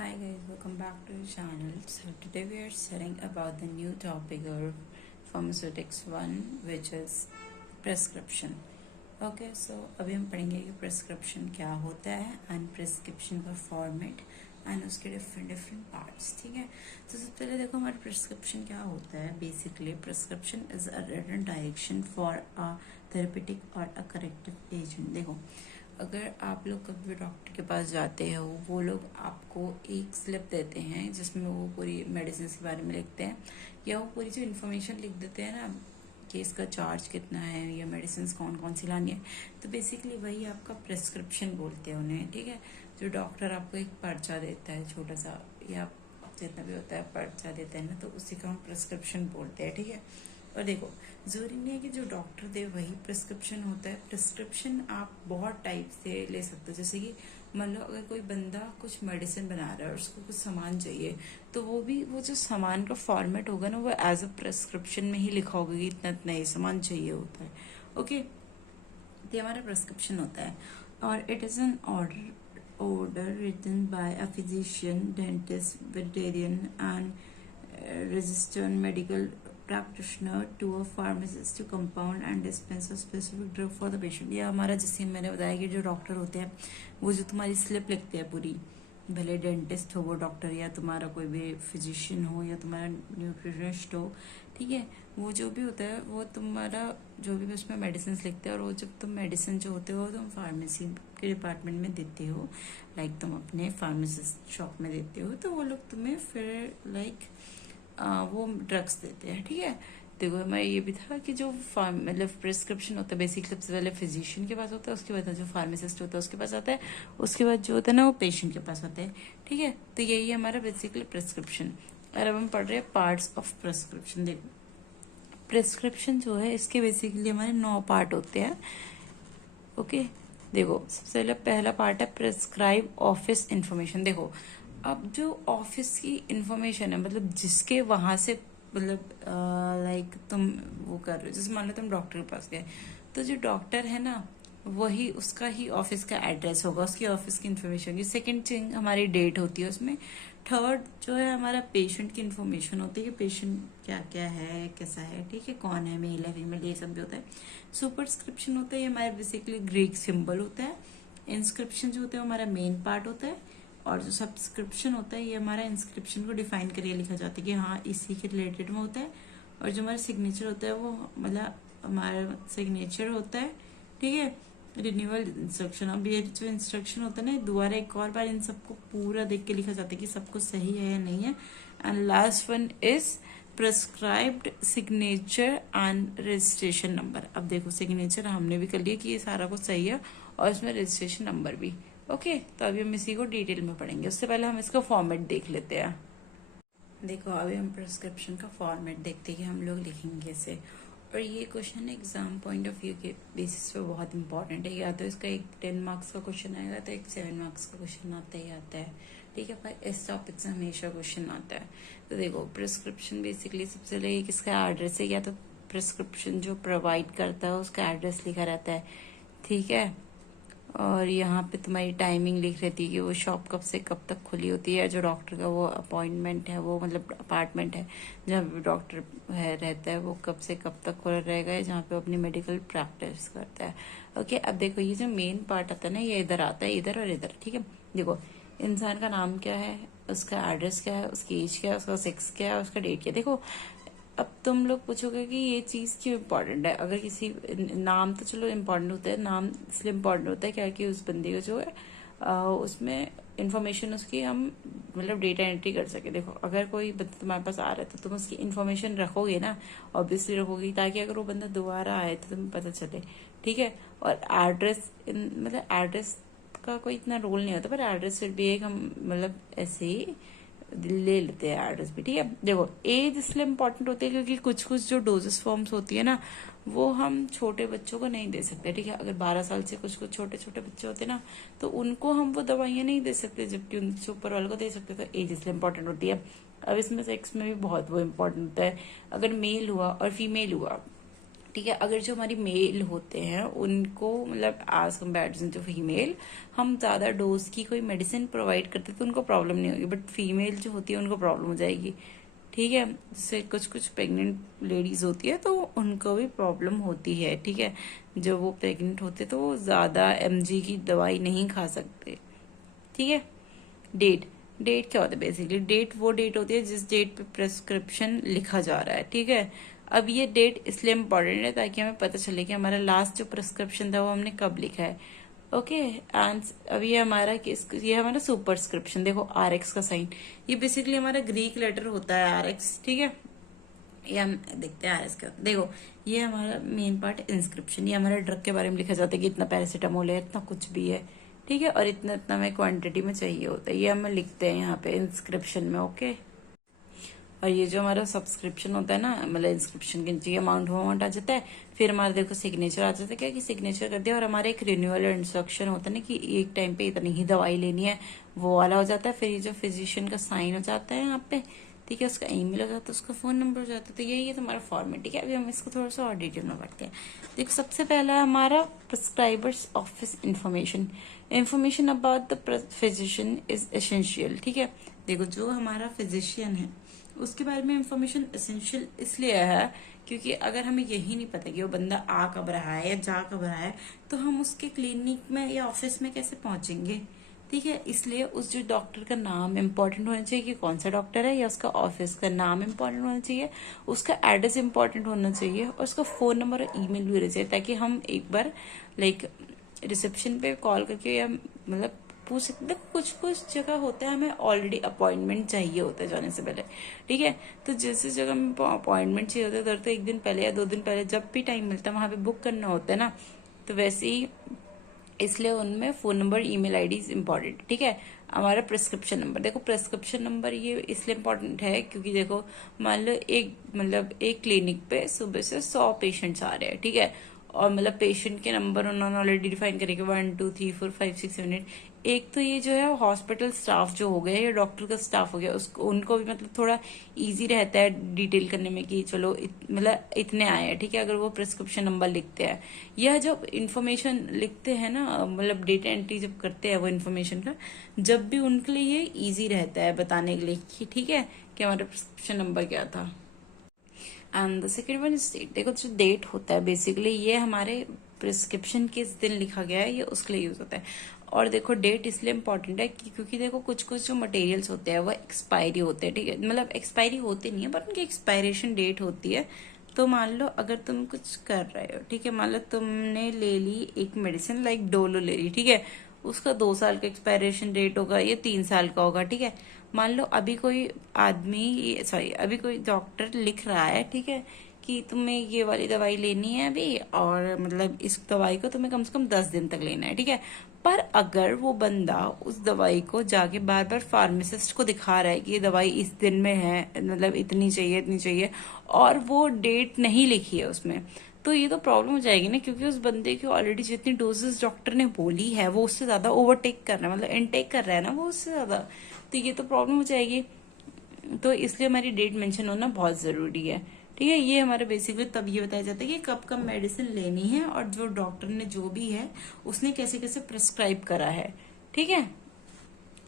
Hi guys, welcome back to the channel. So today we are studying about the new topic of pharmaceutics 1 which is prescription. Okay, so अभी हम पढ़ेंगे कि prescription क्या होता है and prescription का format and उसके different parts. ठीक है, तो सबसे पहले देखो हमारा प्रेस्क्रिप्शन क्या होता है. Basically prescription is a written direction for a therapeutic और अ करेक्टिव एजेंट. देखो, अगर आप लोग कभी भी डॉक्टर के पास जाते हो, वो लोग आपको एक स्लिप देते हैं जिसमें वो पूरी मेडिसिन के बारे में लिखते हैं, या वो पूरी जो इन्फॉर्मेशन लिख देते हैं ना कि इसका चार्ज कितना है या मेडिसिन कौन कौन सी लानी है. तो बेसिकली वही आपका प्रेस्क्रिप्शन बोलते हैं उन्हें. ठीक है, जो डॉक्टर आपको एक पर्चा देता है छोटा सा, या जितना भी होता है पर्चा देता है ना, तो उसी का हम प्रेस्क्रिप्शन बोलते हैं. ठीक है, और देखो जरूरी नहीं है कि जो डॉक्टर दे वही प्रिस्क्रिप्शन होता है. प्रिस्क्रिप्शन आप बहुत टाइप से ले सकते हो. जैसे कि मान लो अगर कोई बंदा कुछ मेडिसिन बना रहा है और उसको कुछ सामान चाहिए, तो वो भी वो जो सामान का फॉर्मेट होगा ना, वो एज अ प्रिस्क्रिप्शन में ही लिखा होगा कि इतना इतना ये सामान चाहिए होता है. ओके, तो ये हमारा प्रिस्क्रिप्शन होता है. और it is an order written by a physician, dentist, veterinarian and registered medical practitioner to a pharmacist to compound and dispense a specific drug for the patient. या हमारा, जैसे मैंने बताया कि जो डॉक्टर होते हैं वो जो तुम्हारी स्लिप लिखते हैं पूरी, भले डेंटिस्ट हो वो डॉक्टर, या तुम्हारा कोई भी फिजिशियन हो, या तुम्हारा न्यूट्रिशनिस्ट हो. ठीक है, वो जो भी होता है वो तुम्हारा जो भी उसमें मेडिसिन लिखते हैं, और वो जब तुम मेडिसिन जो होते हो तुम फार्मेसी के डिपार्टमेंट में देते हो, लाइक तुम अपने फार्मासिस्ट शॉप में देते हो, तो वो लोग तुम्हें फिर लाइक वो ड्रग्स देते हैं. ठीक है, देखो हमारा ये भी था कि जो मतलब प्रिस्क्रिप्शन होता है बेसिकली सबसे पहले फिजिशियन के पास होता है, उसके बाद जो फार्मासिस्ट होता है उसके पास आता है, उसके बाद जो होता है ना वो पेशेंट के पास आता है. ठीक है, तो यही है हमारा बेसिकली प्रिस्क्रिप्शन. और अब हम पढ़ रहे हैं पार्ट्स ऑफ प्रिस्क्रिप्शन. देखो, प्रिस्क्रिप्शन जो है इसके बेसिकली हमारे 9 पार्ट होते हैं. ओके, देखो सबसे पहले पहला पार्ट है प्रिस्क्राइब ऑफिस इंफॉर्मेशन. देखो, अब जो ऑफिस की इंफॉर्मेशन है, मतलब जिसके वहां से मतलब लाइक तुम वो कर रहे हो, जैसे मान लो तुम डॉक्टर के पास गए, तो जो डॉक्टर है ना वही उसका ही ऑफिस का एड्रेस होगा, उसकी ऑफिस की इन्फॉर्मेशन होगी. सेकंड थिंग हमारी डेट होती है उसमें. थर्ड जो है हमारा पेशेंट की इन्फॉर्मेशन होती है कि पेशेंट क्या क्या है, कैसा है. ठीक है, कौन है, मेल है फीमेल, ये सब भी होता है. सुपरस्क्रिप्शन होता है, ये हमारा बेसिकली ग्रीक सिंबल होता है. इंस्क्रिप्शन जो होता है हमारा मेन पार्ट होता है. और जो सब्सक्रिप्शन होता है ये हमारा इंस्क्रिप्शन को डिफाइन करके लिखा जाता है कि हाँ इसी के रिलेटेड में होता है. और जो हमारा सिग्नेचर होता है वो मतलब हमारा सिग्नेचर होता है. ठीक है, रिन्यूअल इंस्ट्रक्शन. अब ये जो इंस्ट्रक्शन होता है ना, दोबारा एक और बार इन सबको पूरा देख के लिखा जाता है कि सब कुछ सही है या नहीं है. And last one is prescribed signature and registration number. अब देखो सिग्नेचर हमने भी कर लिया कि ये सारा कुछ सही है, और इसमें रजिस्ट्रेशन नंबर भी. ओके, तो अभी हम इसी को डिटेल में पढ़ेंगे. उससे पहले हम इसका फॉर्मेट देख लेते हैं. देखो, अभी हम प्रिस्क्रिप्शन का फॉर्मेट देखते हैं कि हम लोग लिखेंगे इसे. और ये question exam point of view के बेसिस पे बहुत इंपॉर्टेंट है. या तो इसका एक 10 मार्क्स का क्वेश्चन आएगा, तो एक 7 मार्क्स का क्वेश्चन आता ही आता है. ठीक है, पर इस टॉपिक से हमेशा क्वेश्चन आता है. तो देखो, प्रिस्क्रिप्शन बेसिकली सबसे पहले किसका एड्रेस है, या तो प्रिस्क्रिप्शन जो प्रोवाइड करता है उसका एड्रेस लिखा रहता है. ठीक है, और यहाँ पे तुम्हारी टाइमिंग लिख रहती है कि वो शॉप कब से कब तक खुली होती है. जो डॉक्टर का वो अपॉइंटमेंट है, वो मतलब अपार्टमेंट है जहाँ पे डॉक्टर है रहता है, वो कब से कब तक खुला रहेगा, जहाँ पे अपनी मेडिकल प्रैक्टिस करता है. ओके, अब देखो ये जो मेन पार्ट आता है ना, ये इधर आता है, इधर और इधर. ठीक है, देखो इंसान का नाम क्या है, उसका एड्रेस क्या है, उसकी एज क्या है, उसका सेक्स क्या है, उसका डेट क्या है. देखो, अब तुम लोग पूछोगे कि ये चीज क्यों इम्पोर्टेंट है. अगर किसी नाम तो चलो इम्पोर्टेंट होता है, नाम इसलिए इम्पोर्टेंट होता है क्या कि उस बंदे का जो है उसमें इंफॉर्मेशन उसकी हम मतलब डेटा एंट्री कर सके. देखो, अगर कोई बंदा तुम्हारे पास आ रहा है तो तुम उसकी इन्फॉर्मेशन रखोगे ना, ऑब्वियसली रखोगी, ताकि अगर वो बंदा दोबारा आए तो तुम्हें पता चले. ठीक है, और एड्रेस मतलब एड्रेस का कोई इतना रोल नहीं होता, पर एड्रेस फिर भी एक हम मतलब ऐसे ही ले लेते हैं एड्रेस भी. ठीक है, देखो एज इसलिए इम्पोर्टेंट होती है क्योंकि कुछ कुछ जो डोजेस फॉर्म्स होती है ना, वो हम छोटे बच्चों को नहीं दे सकते. ठीक है, अगर 12 साल से कुछ कुछ छोटे छोटे बच्चे होते ना, तो उनको हम वो दवाइयां नहीं दे सकते, जबकि उनसे ऊपर वाले को दे सकते. तो एज इसलिए इम्पोर्टेंट होती है. अब इसमें सेक्स में भी बहुत वो इम्पोर्टेंट होता है. अगर मेल हुआ और फीमेल हुआ, ठीक है। अगर जो हमारी मेल होते हैं उनको मतलब एज कम्पेरिजन टू फीमेल हम ज्यादा डोज की कोई मेडिसिन प्रोवाइड करते तो उनको प्रॉब्लम नहीं होगी, बट फीमेल जो होती है उनको प्रॉब्लम हो जाएगी। ठीक है। जैसे कुछ कुछ प्रेग्नेंट लेडीज होती है तो उनको भी प्रॉब्लम होती है। ठीक है। जब वो प्रेग्नेंट होते तो वो ज्यादा एमजी की दवाई नहीं खा सकते। ठीक है। डेट डेट क्या होता है? बेसिकली डेट वो डेट होती है जिस डेट पे प्रेस्क्रिप्शन लिखा जा रहा है। ठीक है। अब ये डेट इसलिए इम्पोर्टेंट है ताकि हमें पता चले कि हमारा लास्ट जो प्रेस्क्रिप्शन था वो हमने कब लिखा है। ओके। एंड अब ये हमारा सुपरस्क्रिप्शन, देखो RX का साइन, ये बेसिकली हमारा ग्रीक लेटर होता है RX। ठीक है। ये हम देखते हैं RX का, देखो ये हमारा मेन पार्ट इंस्क्रिप्शन, ये हमारे ड्रग के बारे में लिखा जाता है कि इतना पैरासीटामोल है, इतना कुछ भी है। ठीक है। और इतना इतना हमें क्वांटिटी में चाहिए होता है, ये हम लिखते हैं यहाँ पे इंस्क्रिप्शन में। ओके। और ये जो हमारा सब्सक्रिप्शन होता है ना, मतलब इंस्क्रिप्शन के नीचे अमाउंट आ जाता है, फिर हमारा देखो सिग्नेचर आ जाता है, क्या कि सिग्नेचर कर दिया, और हमारा एक रिन्यूअल इंस्ट्रक्शन होता है ना कि एक टाइम पे इतनी ही दवाई लेनी है, वो वाला हो जाता है। फिर ये जो फिजिशियन का साइन हो जाता है यहाँ पे, ठीक है, उसका ईमेल हो जाता है, उसका फोन नंबर हो जाता है। तो यही है तुम्हारा फॉर्मेट। ठीक है। अभी हम इसको थोड़ा सा और डिटेल में पढ़ते हैं। देखो सबसे पहला है हमारा prescribers office information about the physician is essential. ठीक है। देखो जो हमारा फिजिशियन है उसके बारे में इंफॉर्मेशन एसेंशियल इसलिए है क्योंकि अगर हमें यही नहीं पता कि वो बंदा आ कब रहा है या जा कब रहा है तो हम उसके क्लिनिक में या ऑफिस में कैसे पहुंचेंगे। ठीक है। इसलिए उस जो डॉक्टर का नाम इम्पोर्टेंट होना चाहिए कि कौन सा डॉक्टर है, या उसका ऑफिस का नाम इम्पोर्टेंट होना चाहिए, उसका एड्रेस इम्पोर्टेंट होना चाहिए, और उसका फोन नंबर और ईमेल भी होना चाहिए, ताकि हम एक बार लाइक रिसेप्शन पे कॉल करके या मतलब पूछ सकते। कुछ कुछ जगह होता है हमें ऑलरेडी अपॉइंटमेंट चाहिए होता है जाने से पहले। ठीक है। तो जिस जगह में अपॉइंटमेंट चाहिए होता है उधर तो एक दिन पहले या 2 दिन पहले जब भी टाइम मिलता है वहां पे बुक करना होता है ना। तो वैसे ही इसलिए उनमें phone number email ID important. ठीक है। हमारा प्रिस्क्रिप्शन नंबर, देखो प्रिस्क्रिप्शन नंबर ये इसलिए इम्पोर्टेंट है क्योंकि देखो मान लो एक क्लिनिक पे सुबह से 100 पेशेंट्स आ रहे हैं। ठीक है। और मतलब पेशेंट के नंबर उन्होंने ऑलरेडी डिफाइन करेंगे 1 2 3 4 5 6 7 8। एक तो ये जो है हॉस्पिटल स्टाफ जो हो गया या डॉक्टर का स्टाफ हो गया उसको उनको भी मतलब थोड़ा इजी रहता है डिटेल करने में कि चलो मतलब इतने आए हैं। ठीक है। अगर वो प्रिस्क्रिप्शन नंबर लिखते हैं या जब इन्फॉर्मेशन लिखते हैं ना, मतलब डेटा एंट्री जब करते हैं वो इन्फॉर्मेशन का, जब भी उनके लिए ये इजी रहता है बताने के लिए कि ठीक है कि हमारा प्रिस्क्रिप्शन नंबर क्या था। And the second one is date. देखो जो डेट होता है बेसिकली ये हमारे प्रिस्क्रिप्शन किस दिन लिखा गया है ये उसके लिए यूज होता है। और देखो डेट इसलिए इम्पोर्टेंट है क्योंकि देखो कुछ कुछ जो मटेरियल्स होते हैं वो एक्सपायरी होते हैं। ठीक है। मतलब एक्सपायरी होते नहीं है बट उनकी एक्सपायरेशन डेट होती है। तो मान लो अगर तुम कुछ कर रहे हो, ठीक है, मान लो तुमने ले ली एक मेडिसिन लाइक डोलो ले ली, ठीक है, उसका 2 साल का एक्सपायरेशन डेट होगा या 3 साल का होगा। ठीक है। मान लो अभी कोई अभी कोई डॉक्टर लिख रहा है, ठीक है, कि तुम्हें ये वाली दवाई लेनी है अभी, और मतलब इस दवाई को तुम्हें कम से कम 10 दिन तक लेना है। ठीक है। पर अगर वो बंदा उस दवाई को जाके बार बार फार्मासिस्ट को दिखा रहा है कि ये दवाई इस दिन में है, मतलब इतनी चाहिए इतनी चाहिए, और वो डेट नहीं लिखी है उसमें, तो ये तो प्रॉब्लम हो जाएगी ना, क्योंकि उस बंदे की ऑलरेडी जितनी डोजेस डॉक्टर ने बोली है वो उससे ज्यादा ओवरटेक कर रहा है, मतलब इनटेक कर रहा है ना वो उससे ज्यादा, तो ये तो प्रॉब्लम हो जाएगी। तो इसलिए हमारी डेट मेंशन होना बहुत जरूरी है। ठीक है। ये हमारा बेसिकली तब ये बताया जाता है कि कब कब मेडिसिन लेनी है और जो डॉक्टर ने जो भी है उसने कैसे कैसे प्रिस्क्राइब करा है। ठीक है।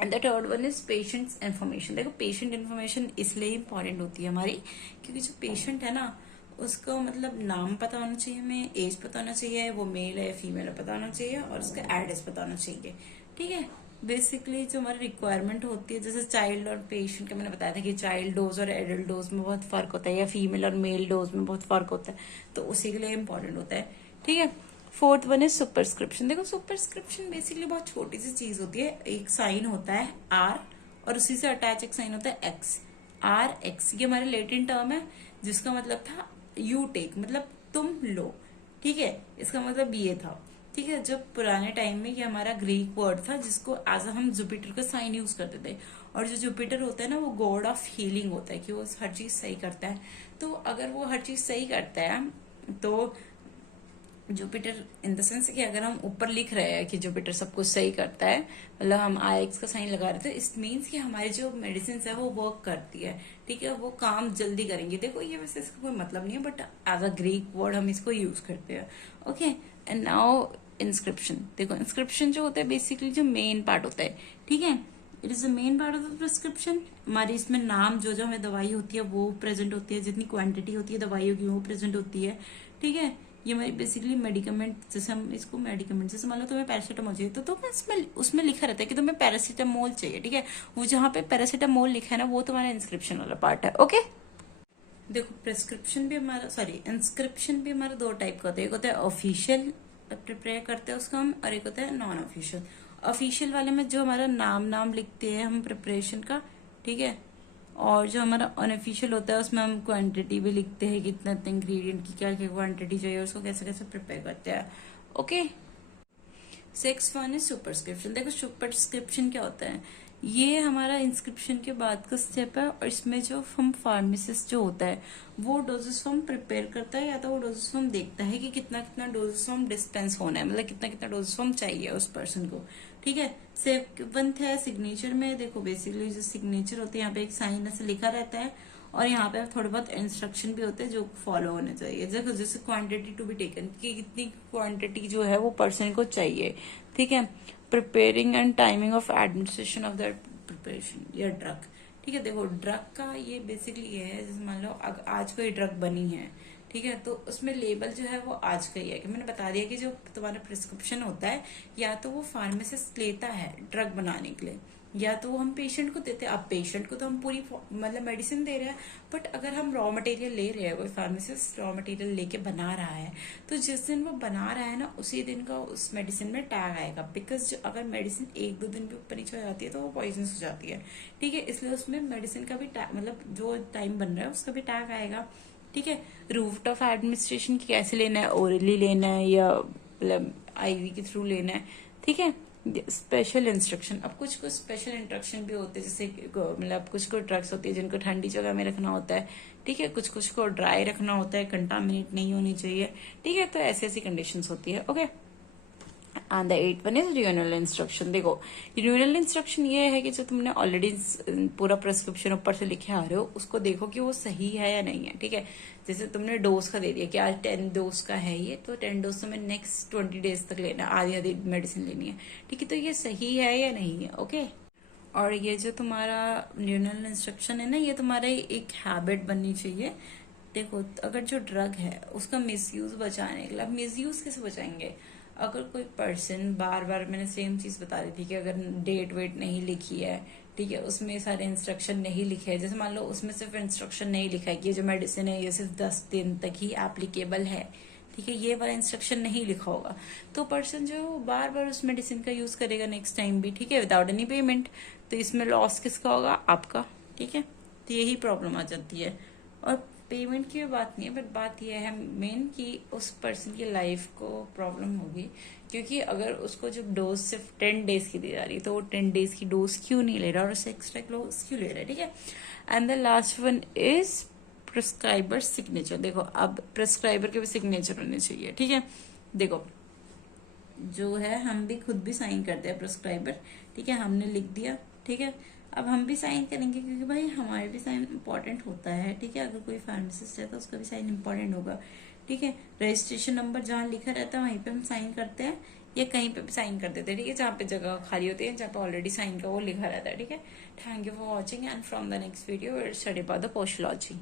And the third one is patients information. देखो पेशेंट इन्फॉर्मेशन इसलिए इंपॉर्टेंट होती है हमारी क्योंकि जो पेशेंट है ना उसको मतलब नाम पता होना चाहिए, हमें एज पता होना चाहिए, वो मेल है या फीमेल है पता होना चाहिए, और उसका एड्रेस पता होना चाहिए। ठीक है। बेसिकली जो हमारी रिक्वायरमेंट होती है, जैसे चाइल्ड और पेशेंट का मैंने बताया था कि चाइल्ड डोज और एडल्ट डोज में बहुत फर्क होता है, या फीमेल और मेल डोज में बहुत फर्क होता है, तो उसी के लिए इम्पोर्टेंट होता है। ठीक है। Fourth one is superscription. देखो सुपरस्क्रिप्शन बेसिकली बहुत छोटी सी चीज होती है, एक साइन होता है R और उसी से अटैच एक साइन होता है X। RX ये हमारे लैटिन टर्म है जिसका मतलब था यू टेक, मतलब तुम लो। ठीक है। इसका मतलब ये था। ठीक है। जब पुराने टाइम में ये हमारा ग्रीक वर्ड था जिसको एज हम जुपिटर का साइन यूज करते थे, और जो जुपिटर होता है ना वो गॉड ऑफ हीलिंग होता है कि वो हर चीज सही करता है। तो अगर वो हर चीज सही करता है तो जुपिटर इन द सेंस कि अगर हम ऊपर लिख रहे हैं कि जुपिटर सब कुछ सही करता है, मतलब हम IX का साइन लगा रहे थे, इट मीन्स कि हमारी जो मेडिसिन है वो वर्क करती है, ठीक है, वो काम जल्दी करेंगे। देखो ये वैसे इसका कोई मतलब नहीं है, but as a Greek word हम इसको यूज करते हैं। Okay, and now inscription. देखो इंस्क्रिप्शन जो होता है बेसिकली जो मेन पार्ट होता है, ठीक है, it is the main part of the prescription. हमारी इसमें नाम जो जो हमें दवाई होती है वो प्रेजेंट होती है, जितनी क्वांटिटी होती है दवाइयों की वो प्रेजेंट होती है, ठीक है। ये हमारी बेसिकली मेडिकमेंट, जैसे हम इसको मेडिकमेंट, जैसे मान लो तुम्हें पैरासीटामोल चाहिए तो तुम्हें इसमें उसमें लिखा रहता है कि तुम्हें पैरासीटामोल चाहिए, ठीक है। वो जहाँ पे पैरासीटामोल लिखा है ना वो तुम्हारा इंस्क्रिप्शन वाला पार्ट है। ओके, देखो प्रिस्क्रिप्शन भी हमारा, सॉरी इंस्क्रिप्शन भी हमारा दो टाइप का होता है। एक होता है ऑफिशियल प्रिपेयर करते हैं उसको हम, और एक होता है नॉन ऑफिशियल। ऑफिशियल वाले में जो हमारा नाम लिखते हैं हम प्रिपरेशन का, ठीक है, और जो हमारा अनऑफिशियल होता है उसमें हम क्वांटिटी भी लिखते हैं, कितना इतना इंग्रेडिएंट की क्या क्या क्वांटिटी चाहिए, उसको कैसे कैसे प्रिपेयर करते हैं। Okay, 6 1 is superscription. देखो सुपरस्क्रिप्शन क्या होता है, ये हमारा इंस्क्रिप्शन के बाद का स्टेप है, और इसमें जो हम फार्मासिस्ट जो होता है वो डोजेस फॉर्म प्रिपेयर करता है, या तो वो डोजेस फॉर्म देखता है कि कितना कितना डोजेस फॉर्म डिस्पेंस होना है, मतलब कितना कितना डोजेस फॉर्म चाहिए उस पर्सन को, ठीक है। सेवंथ है सिग्नेचर में। देखो बेसिकली जो सिग्नेचर होते हैं यहाँ पे एक साइन ऐसे लिखा रहता है, और यहाँ पे थोड़े बहुत इंस्ट्रक्शन भी होते हैं जो फॉलो होने चाहिए। देखो जैसे क्वांटिटी टू बी टेकन, कि कितनी क्वांटिटी जो है वो पर्सन को चाहिए, ठीक है। Preparing and timing of administration of that preparation या ड्रग, ठीक है। देखो ड्रग का ये बेसिकली ये है, जैसे मान लो आज कोई ड्रग बनी है, ठीक है, तो उसमें लेबल जो है वो आज का ही है, कि मैंने बता दिया कि जो तुम्हारा प्रिस्क्रिप्शन होता है या तो वो फार्मासिस्ट लेता है ड्रग बनाने के लिए, या तो वो हम पेशेंट को देते हैं। अब पेशेंट को तो हम पूरी मतलब मेडिसिन दे रहे हैं, बट अगर हम रॉ मटेरियल ले रहे हैं, कोई फार्मासिस्ट रॉ मटेरियल लेके बना रहा है, तो जिस दिन वो बना रहा है ना उसी दिन का उस मेडिसिन में टैग आएगा, बिकॉज अगर मेडिसिन 1-2 दिन भी ऊपर नीचे हो जाती है तो वो पॉइजन हो जाती है, ठीक है। इसलिए उसमें मेडिसिन का भी टैग, मतलब जो टाइम बन रहा है उसका भी टैग आएगा, ठीक है। रूट ऑफ एडमिनिस्ट्रेशन कैसे लेना है, ओरली लेना है या मतलब IV के थ्रू लेना है, ठीक है। स्पेशल इंस्ट्रक्शन, अब कुछ कुछ स्पेशल इंस्ट्रक्शन भी होते हैं, जैसे मतलब कुछ कुछ ड्रग्स होती है जिनको ठंडी जगह में रखना होता है, ठीक है, कुछ कुछ को ड्राई रखना होता है, कंटामिनेट नहीं होनी चाहिए, ठीक है। तो ऐसी ऐसी कंडीशंस होती है। Okay, and the 8 1 is renewal instruction. देखो रियूनल इंस्ट्रक्शन ये है कि जो तुमने ऑलरेडी पूरा प्रिस्क्रिप्शन ऊपर से लिखे आ रहे हो उसको देखो कि वो सही है या नहीं है, ठीक है। जैसे तुमने डोज का दे दिया कि आज 10 डोज का है ये, तो 10 डोज तुम्हें नेक्स्ट 20 डेज तक लेना है, आधी आधी मेडिसिन लेनी है, ठीक है। तो ये सही है या नहीं है। ओके, और ये जो तुम्हारा रियूनल इंस्ट्रक्शन है ना, ये तुम्हारा एक हैबिट बननी चाहिए। देखो अगर जो ड्रग है उसका मिसयूज बचाने के लिए, मिसयूज कैसे बचाएंगे, अगर कोई पर्सन बार बार, मैंने सेम चीज बता दी थी कि अगर डेट वेट नहीं लिखी है, ठीक है, उसमें सारे इंस्ट्रक्शन नहीं लिखे हैं, जैसे मान लो उसमें सिर्फ इंस्ट्रक्शन नहीं लिखा है कि ये जो मेडिसिन है ये सिर्फ 10 दिन तक ही एप्लीकेबल है, ठीक है, ये वाला इंस्ट्रक्शन नहीं लिखा होगा, तो पर्सन जो बार बार उस मेडिसिन का यूज करेगा नेक्स्ट टाइम भी, ठीक है, विदाउट एनी पेमेंट। तो इसमें लॉस किसका होगा, आपका, ठीक है। तो यही प्रॉब्लम आ जाती है, और पेमेंट की बात नहीं है, बट बात यह है मेन कि उस पर्सन की लाइफ को प्रॉब्लम होगी, क्योंकि अगर उसको जब डोज सिर्फ 10 डेज की दी जा रही है तो वो 10 डेज की डोज क्यों नहीं ले रहा, और उससे एक्स्ट्रा डोज क्यों ले रहा है, ठीक है। And the last one is prescriber signature. देखो अब प्रिस्क्राइबर के भी सिग्नेचर होने चाहिए, ठीक है। देखो जो है हम भी खुद भी साइन करते हैं प्रिस्क्राइबर, ठीक है, हमने लिख दिया, ठीक है। अब हम भी साइन करेंगे क्योंकि भाई हमारे भी साइन इंपॉर्टेंट होता है, ठीक है। अगर कोई फार्मासिस्ट है तो उसका भी साइन इंपॉर्टेंट होगा, ठीक है। रजिस्ट्रेशन नंबर जहाँ लिखा रहता है वहीं पे हम साइन करते हैं, या कहीं पे भी साइन कर देते हैं, ठीक है, जहाँ पे जगह खाली होती है, जहाँ पे ऑलरेडी साइन का वो लिखा रहता है, ठीक है। Thank you for watching, and from the next video study about the पोस्टोलॉजी।